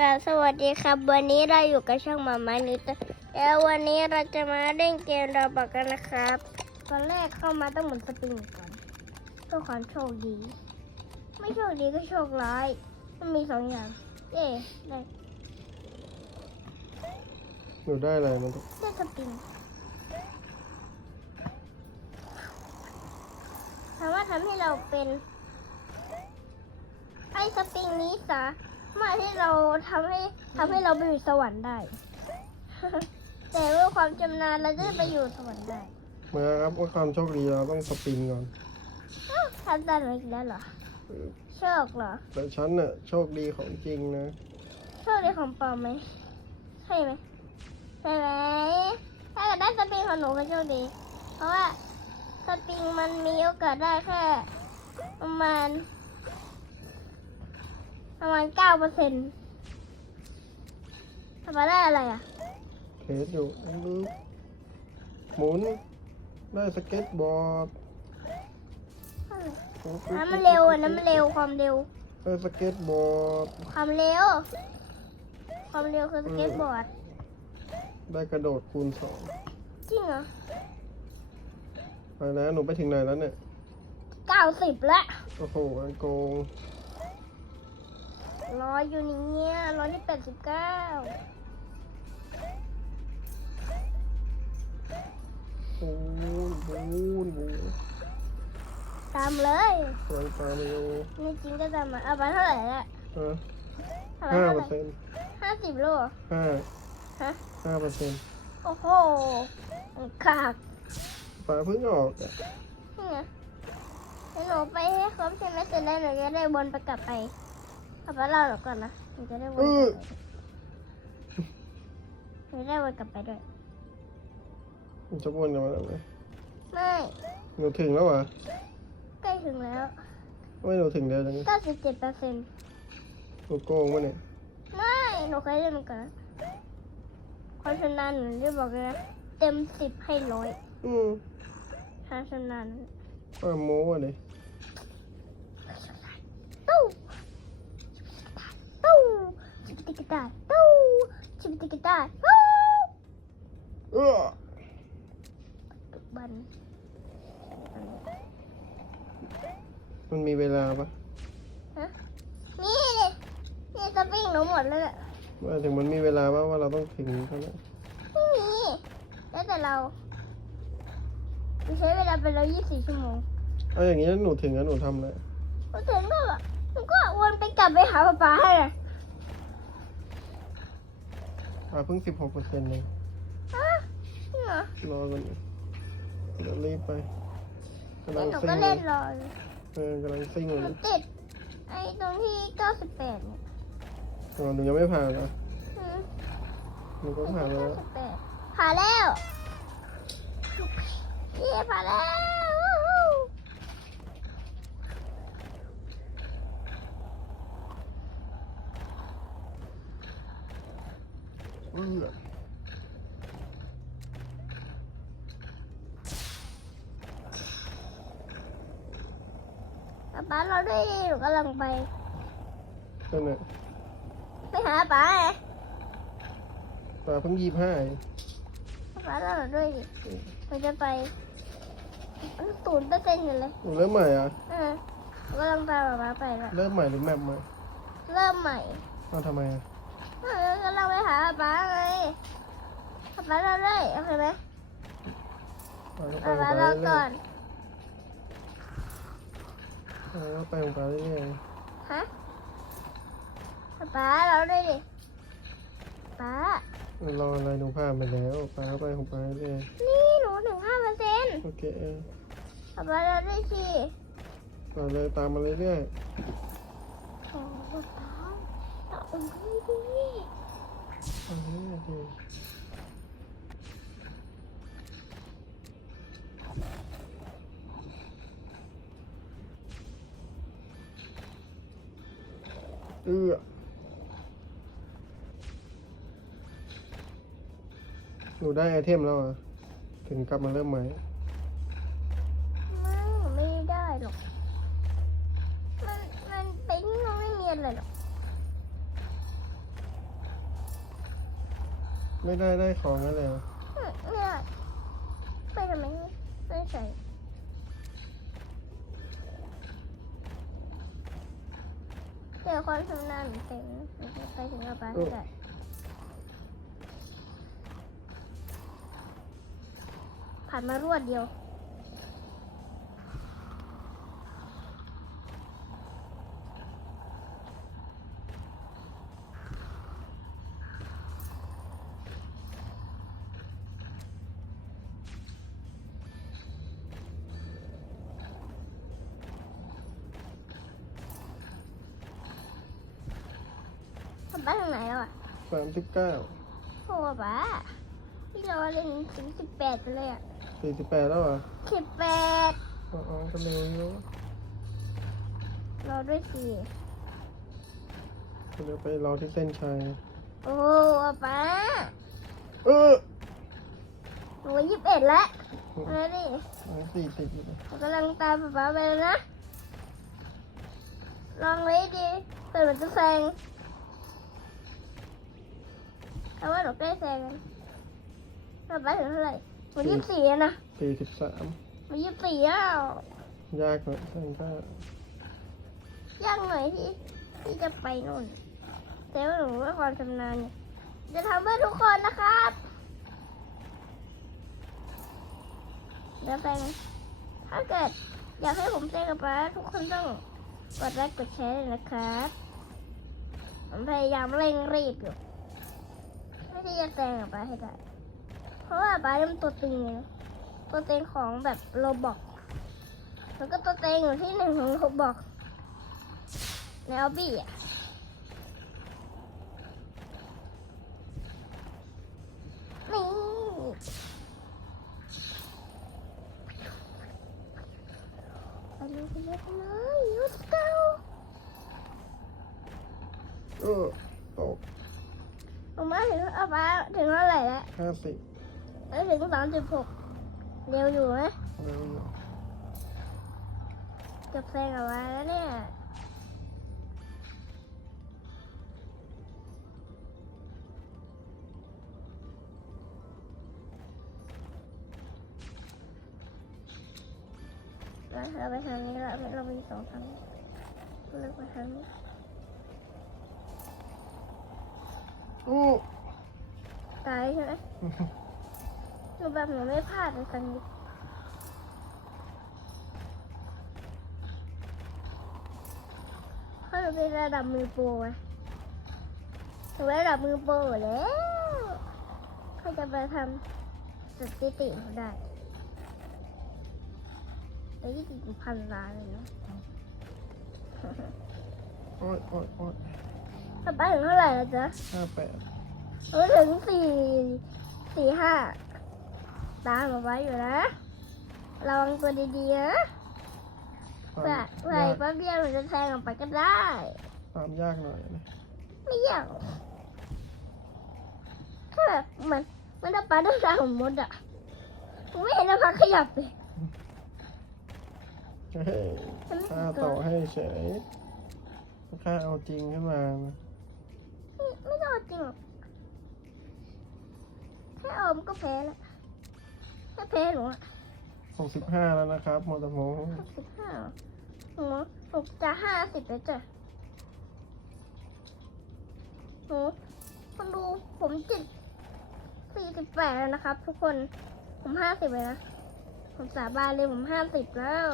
กราบสวัสดีครับ วันนี้เราอยู่กับช่องหมามานิตแล้ววันนี้เราจะมาเล่นเกมเราบอกกันนะครับ ตอนแรกเข้ามาต้องหมุนสปริงก่อนเพื่อความโชคดี ไม่โชคดีก็โชคร้าย มันมีสองอย่างเย้ได้หนูได้อะไรมันได้สปริงสามารถทำให้เราเป็น ไอ้สปริงนี้สา มารถที่เราทำให้ทำให้เราไปอยู่สวรรค์ได้ แต่ด้วยความจำนาญเราจะไปอยู่สวรรค์ได้เมื่อครับว่าความโชคดีเราต้องสปินก่อนอ้าวทำได้ไหมอีกแล้วเหรอโชคเหรอแต่ฉันน่ะโชคดีของจริงนะ โชคดีของปลอมไหมใช่ไหมใช่ไหมถ้าเกิดได้สปริงของหนูก็โชคดี เพราะว่าสปริงมันมีโอกาสได้แค่ ประมาณ ประมาณเก้าเปอร์เซ็นต์ทำมาได้อะไรอะเทสอยู่ดูหมุนได้สเก็ตบอร์ดอันนั้นมันเร็วอันนั้นมันเร็วความเร็ว ได้สเก็ตบอร์ด ความเร็ว ความเร็วคือสเก็ตบอร์ด ได้กระโดดคูณสองจริงเหรอไปแล้วหนูไปถึงไหนแล้วเนี่ยเก้าสิบแล้วโอ้โหอันโกง ร้อยอยู่นี่เนี่ยร้อยที่แปดสิบเก้าบูนบูนบูนตามเลยกำลังตามไปอยู่นี่จริงก็ตามมาเอาไปเท่าไหร่ละฮะเท่าไหร่ห้าเท่าเปไหอร่ร์เซ็นต์ห้าสิบโลเหรอห้าฮะห้าเปอร์เซ็นต์โอ้โหมันขากปลาเพิ่งออกอะนี่ไงเดี๋ยวหนูไปให้ครบใช่ไหมเสร็จแล้วหนูจะได้วนไปกลับไป เอาไปเล่าหนูก่อนนะหนูจะได้วนกลับไปหนูจะได้วนกลับไปด้วย มันจะวนกันมาแล้วไหมไม่หนูถึงแล้วเหรอใกล้ถึงแล้วไม่หนูถึงเร็วจังเก้าสิบเจ็ดเปอร์เซ็นต์หนูโกงปะเนี่ยไม่หนูเคยเล่นมาก่อนนะความชำนาญหนูได้บอกเลยนะเต็มสิบให้ร้อยอืมความชำนาญป้าโม้อะเลย ตู้ตู้ชิบ ติกตาตู้ชิบติกตาตู้เออบันมันมีเวลาปะฮะนี่นี่สปริงหนูหมดแล้วแหละว่าถึงมันมีเวลาปะว่าเราต้องถึงเท่าไหร่ไม่มีแล้วแต่เราใช้เวลาไปแล้วยี่สิบชั่วโมงเอาอย่างนี้หนูถึงแล้วหนูทำอะไรพอถึงก็หนูก็วนไปกลับไปหาป๊าป๊าให้เลยาเพิ่งสิบหกเปอร์เซ็นต์เลยฮะจริงเหรอรอกันเดี๋ยวรีบไปกำแล้ลัวงหนูซิ่ก็งเลเล่ยนรอเลยเออกำลังซิ่งหเลนูยติด ไอ้ตรงที่เก้าสิบแปดเนี่ยอ๋อหนูยังไม่ผ่านนะอืมหนูก็ผ่านแล้ว เก้าสิบแปดผ่านแล้วเย้ผ่านแล้ววู้ฮู้ เออป๊าป๊าเราด้วยดิหนูกำลังไปนั่นแหละไปหาป๊าไงปลาเพิ่งยี่ห้าป๊าป๊าเราด้วยดิเราจะไปศูนย์เปอร์เซ็นต์อยู่เลยหนูเริ่มใหม่อะเออหนูกำลังตามป๊าป๊าไปแล้วเริ่มใหม่หรือแมปใหม่เริ่มใหม่เอาทำไมอะ เออกำลังไป หาป๊าไงป๊าป๊าเราด้วยโอเคไหมปลาก็ไปป๊าของป๊าปลาเราเรื่ก่ออยนๆปลาก็ไปของปลาเรื่อยฮะป๊าป๊าเราด้วยดิป๊าๆรออะไรหนูผ่านไปแล้วปลาก็ไปของปลาเรื่อยนี่หนูถึงห้าเปอร์เซ็นต์ๆโอเคป๊าป๊าเราด้วยสิต่อเลยตามมาเรื่อยโอ้ป๊าป๊าเราอุ้มดี ๆเอาเรื่อยๆดิเออหนูได้ไอเทมแล้วอะ ถึงกลับมาเริ่มใหม่ไม่หนูไม่ได้หรอก มัน มันเป็นมันไม่มีอะไรหรอก ไม่ได้ได้ของนั่นเลยเหรอไม่ยไปทำไมไม่ใส่เจอความชำนาญหนูเต็มหนูไปถึงกับานได้ผ่านมารวดเดียว ทำบ้านทางไหนแล้วอะสามสิบเก้าโอ้บ้าพี่รอเรียนถึงสิบแปดไปเลยอะสี่สิบแปดแล้วเหรอสิบแปดอ๋อก็เร็วอยู่รอด้วยสิเดี๋ยวไปรอที่เส้นชัยโอ้ป้าเออหนูยี่สิบเอ็ดแล้วมาดิสี่สิบอยู่นะหนูกำลังตามป๊าป๊าไปแล้วนะลองเลยดิเปิดมันจะแซง แต่ว่าหนูใกล้แซงกันป๊าป๊าถึงเท่าไหร่หนูยี่สิบสี่แล้วนะสี่สิบสามหนูยี่สิบสี่แล้ว ยากหน่อยเส้นก็ยากหน่อยที่ที่จะไปนู่น แต่ว่าหนูว่าความชำนาญเนี่ยจะทำเพื่อทุกคนนะครับเดี๋ยวไปนะถ้าเกิดอยากให้ผมเต้นกับป้าทุกคนต้องกดไลค์กดแชร์เลยนะครับผมพยายามเร่งรีบอยู่ ไม่จะแซงออกับป้าให้ได้ เพราะว่าป้ายมันตัวตึงไงตัวเต็งของแบบโรบอกแล้วก็ตัวเต็งอยู่ที่หนึ่งของโรบอกในออบี้อะนี่ไปเลยไปเลยไปเลย let's go เออตกผม มาถึงอาบ้าถึงเท่าไหร่แล้วห้าสิบแล้วถึงสามสิบหกเร็วอยู่ไหมเร็วอยู่เกือบแซงอาบ้าแล้วเนี่ยเราเราไปทางนี้เราเรามีสองทางเลือกไปทางนี้อู้ ตายใช่ไหมหนูแบบหนูไม่พลาดเลยครั้งนี้เพราะหนูเป็นระดับมือโปรไงหนูเป็นระดับมือโปรอยู่แล้วใครจะไปทำสถิติหนูได้ไอ้ที่ติดพันล้านเลยเนาะโอ้ยโอ้ยโอ้ยถ้าไปถึงเท่าไหร่แล้วจ๊ะห้าแปด เออถึงสี่สี่ห้าตามมาไว้อยู่นะระวังตัวดีๆนะควาเพื่อมเพื่อยากแป๊บเดียวหนูจะแทงออกไปก็ได้ ความยากหน่อยนะไม่ยากหรอกแค่แบบเหมันมันจะปลาด้วยตาของมดอะผมไม่เห็นนะพักขยับเลยเฮ้ยค่าต่อให้เฉยค่าเอาจริงขึ้นมานะไม่ไม่ต้องเอาจริงหรอก แค่เอามันก็แพ้แล้วแค่แพ้หนูอะหกสิบห้าแล้วนะครับมอเตอร์โมหกสิบห้าหนูหนูจะห้าสิบแล้วจ้ะหนูคนดูผมจิตสี่สิบแปดแล้วนะครับ ทุกคนผมห้าสิบเลยนะผมสาบานเลยผมห้าสิบแล้ว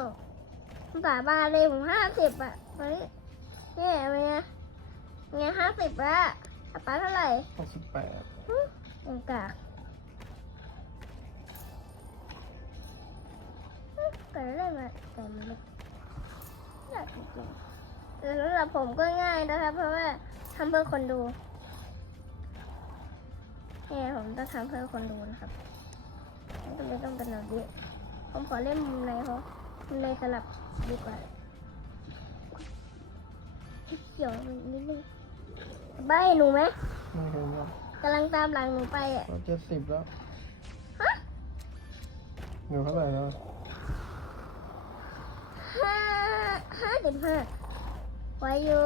ผมสาบานเลยผมห้าสิบอะเฮ้ยเนี่ยเป็นไงไงห้าสิบอะอัตราเท่าไหร่หกสิบแปดฮึยังกาก เกิดอะไรมาแต่มันไม่ยากจริงๆแต่สำหรับผมก็ง่ายนะครับเพราะว่าทำเพื่อคนดูเนี่ยผมต้องทำเพื่อคนดูนะครับไม่จำเป็นต้องเป็นแบบนี้ผมขอเล่นมุมในเพรามุมในสลับดีกว่าเกี่ยวมันนิดนึงใบหนูไหมไม่เห็นหรอกกำลังตามหลังหนูไปอะเราเจ็ดสิบแล้วฮะ หนูเท่าไหร่แล้ว ห้าห้าสิบห้าไว้อยู่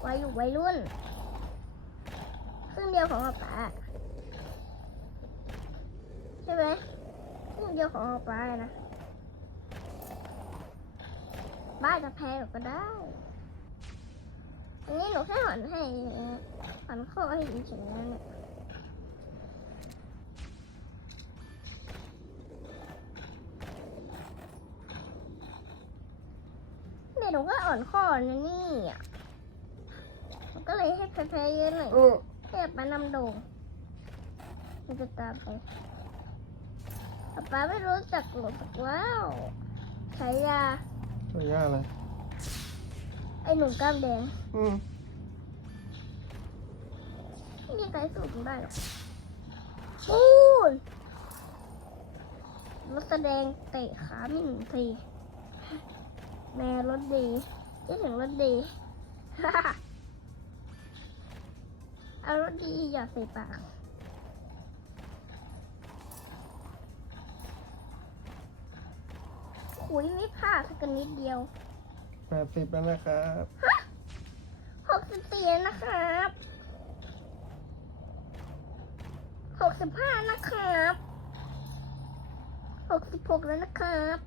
ไว้อยู่วัยรุ่นครึ่งเดียวของป๊าป๊าใช่ไหมครึ่งเดียวของป๊าป๊านะบ้านจะแพ้หนูก็ได้อันนี้หนูแค่หันให้เองหันข้อให้เฉยๆนั่นแหละเดี๋ย วหนูก็อ่อนข้อนะนี่อะหนูก็เลยให้แพ้ๆเยอะหน่อยเออแค่ป้านำโด่งมันจะตามไปป๊าป๊าไม่รู้จักหรอกว้าวฉายาใช่ย่าอะไร ไอ้หนุ่มกล้ามแดง อืมไม่มีใครสู้ผมได้หรอกปูนรถแสดงเตะขาไม่หนึ่งที แม่รถดีคิดถึงรถดี เอารถดีอย่าใส่ปากขุยไม่พลาดสักนิดเดียวแปดสิบแล้วนะครับหกสิบสี่นะครับหกสิบห้านะครับหกสิบหกแล้วนะครับ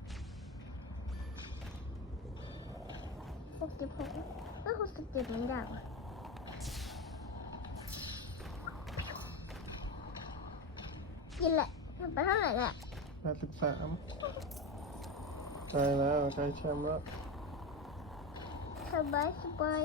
หกสิบหกเออหกสิบเจ็ดมันยากว่ะกินแหละไปเท่าไหร่แหละแปดสิบสามใช่แล้วใกล้แชมป์แล้วสบายสบาย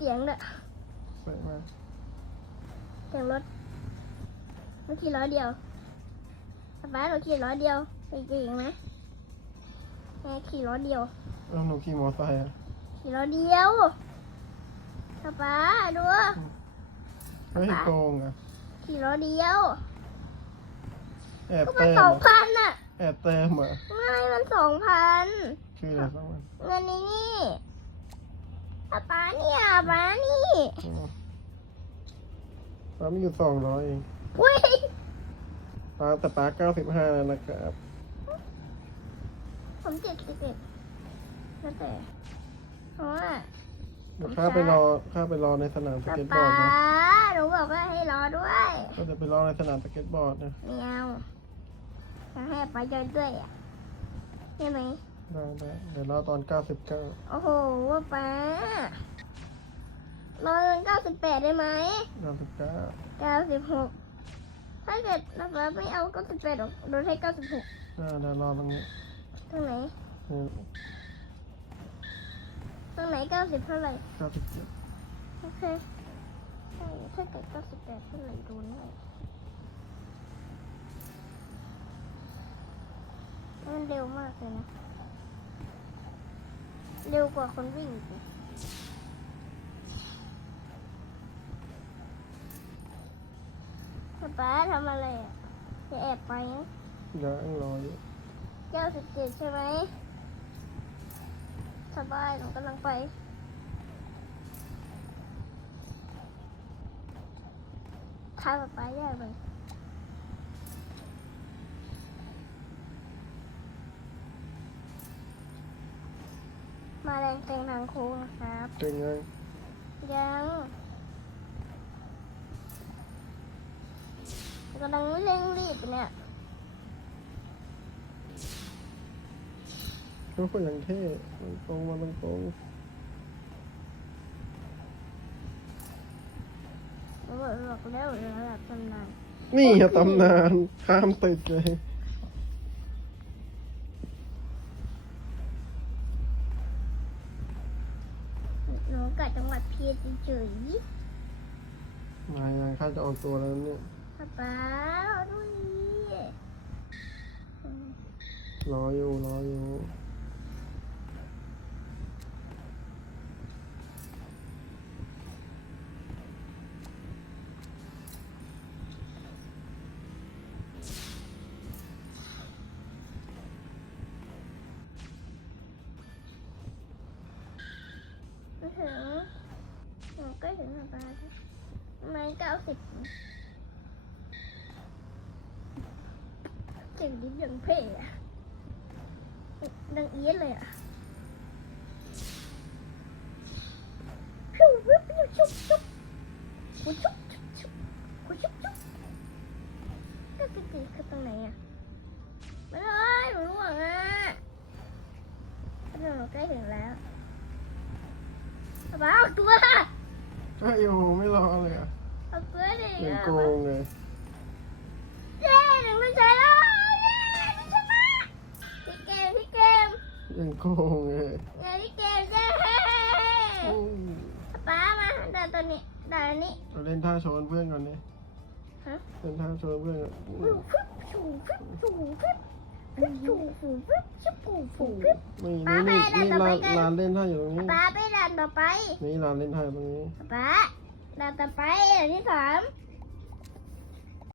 เสียงด้วยเปิดมาเสียงรถหนูขี่ล้อเดียวป๊าป๊าหนูขี่ล้อเดียวไปจริงไหมแม่ขี่ล้อเดียวแล้วหนูขี่มอไซค์อะขี่ล้อเดียวป๊าป๊าดูไม่ให้โกงอะขี่ล้อเดียวแอบก็มัเตินมสองอะพันอะแอบเติมอะไม่มันสองพันชื่ออะไรสักวัน เงินนี้นี่ ป๊าป๊าเนี่ยป๊านี่อืมป้ามีอยู่สองร้อยเองอุ้ยป้าแต่ป้าเก้าสิบห้าแล้วนะครับผมเจ็ดสิบเอ็ดแล้วแต่เพราะว่า เดี๋ยวข้าไปรอข้าไปรอในสนามสป๊าเก็ตบอป๊าร์ดนะหนูบอกว่าให้รอด้วยก็จะไปรอในสนามสเก็ตบอร์ดนะ ไม่เอาจะให้ไปเดินด้วยอะใช่ไหม ได้ได้เดี๋ยวรอตอนเก้าสิบเก้าโอ้โหป๊ารอจนเก้าสิบแปดได้ไหมเก้าสิบเก้าเก้าสิบหกถ้าเกิดป๊าป๊าไม่เอาเก้าสิบแปดหรอกโดนให้เก้าสิบหกได้เดี๋ยวรอตรงนี้ตรงไหนนี่ตรงไหนเก้าสิบเท่าไหร่เก้าสิบเจ็ดโอเคใช่ถ้าเกิดเก้าสิบแปดเท่าไหร่โดนได้มันเร็วมากเลยนะ เร็วกว่าคนวิ่งอีกนะป๊าป๊าทำอะไรอะ จะแอบไปนะยังรออยู่เก้าสิบเจ็ดใช่ไหมสบายหนูกำลังไปทางป๊าป๊าแยกไปมาแรงเต็งทางโค้งนะครับเก่งยังยังกำลังเร่งรีบอยู่เนี่ยเขาคนอย่างเท่ตรงๆมาตรงตรงหนูบอกบอกแล้วระดับตำนานๆนี่อะตำนานข้ามติดเลย พียรเฉยมายังข้าจะออกตัวแล้วเนี่ยๆป๊าป๊าดูดิรออยู่รออยู่ เสียงดิบยังเพ่อะดังเอียดเลยอะพิววิบพิวชุบชุบหุชุบชุบชุบหุชุบชุบก็สิติคือตรงไหนอะไม่เลยหนูห่วงอะเดี๋ยวหนูใกล้ถึงแล้วป๊าป๊าเอาตัว ไอ้โอ้โหไม่รอเลยอะ เอาตัวดิ ยังโกงเลย เย้หนึ่งไม่ใช่แล้วเย้หนูชนะพี่เกมพี่เกม ยัง โกงเลยเย้พี่เกมเย้อืมป้ามาเดินตัวนี้เดินนี้เราเล่นท่าโชว์เพื่อนก่อนดิฮะเล่นท่าโชว์เพื่อนก่อนอืฟูมฟึบชูฟึบชูฟึบฟึบชูฟูฟึบชิบกูฟูฟึบนี่ป๊านี่ไปนี่เดินต่อไปร้านกันร้านเล่นท่าอยู่ตรงนี้ป้าไปเดินต่อไปนี่ร้านเล่นท่าอยู่ตรงนี้ป้าเดินต่อไปเดินที่สาม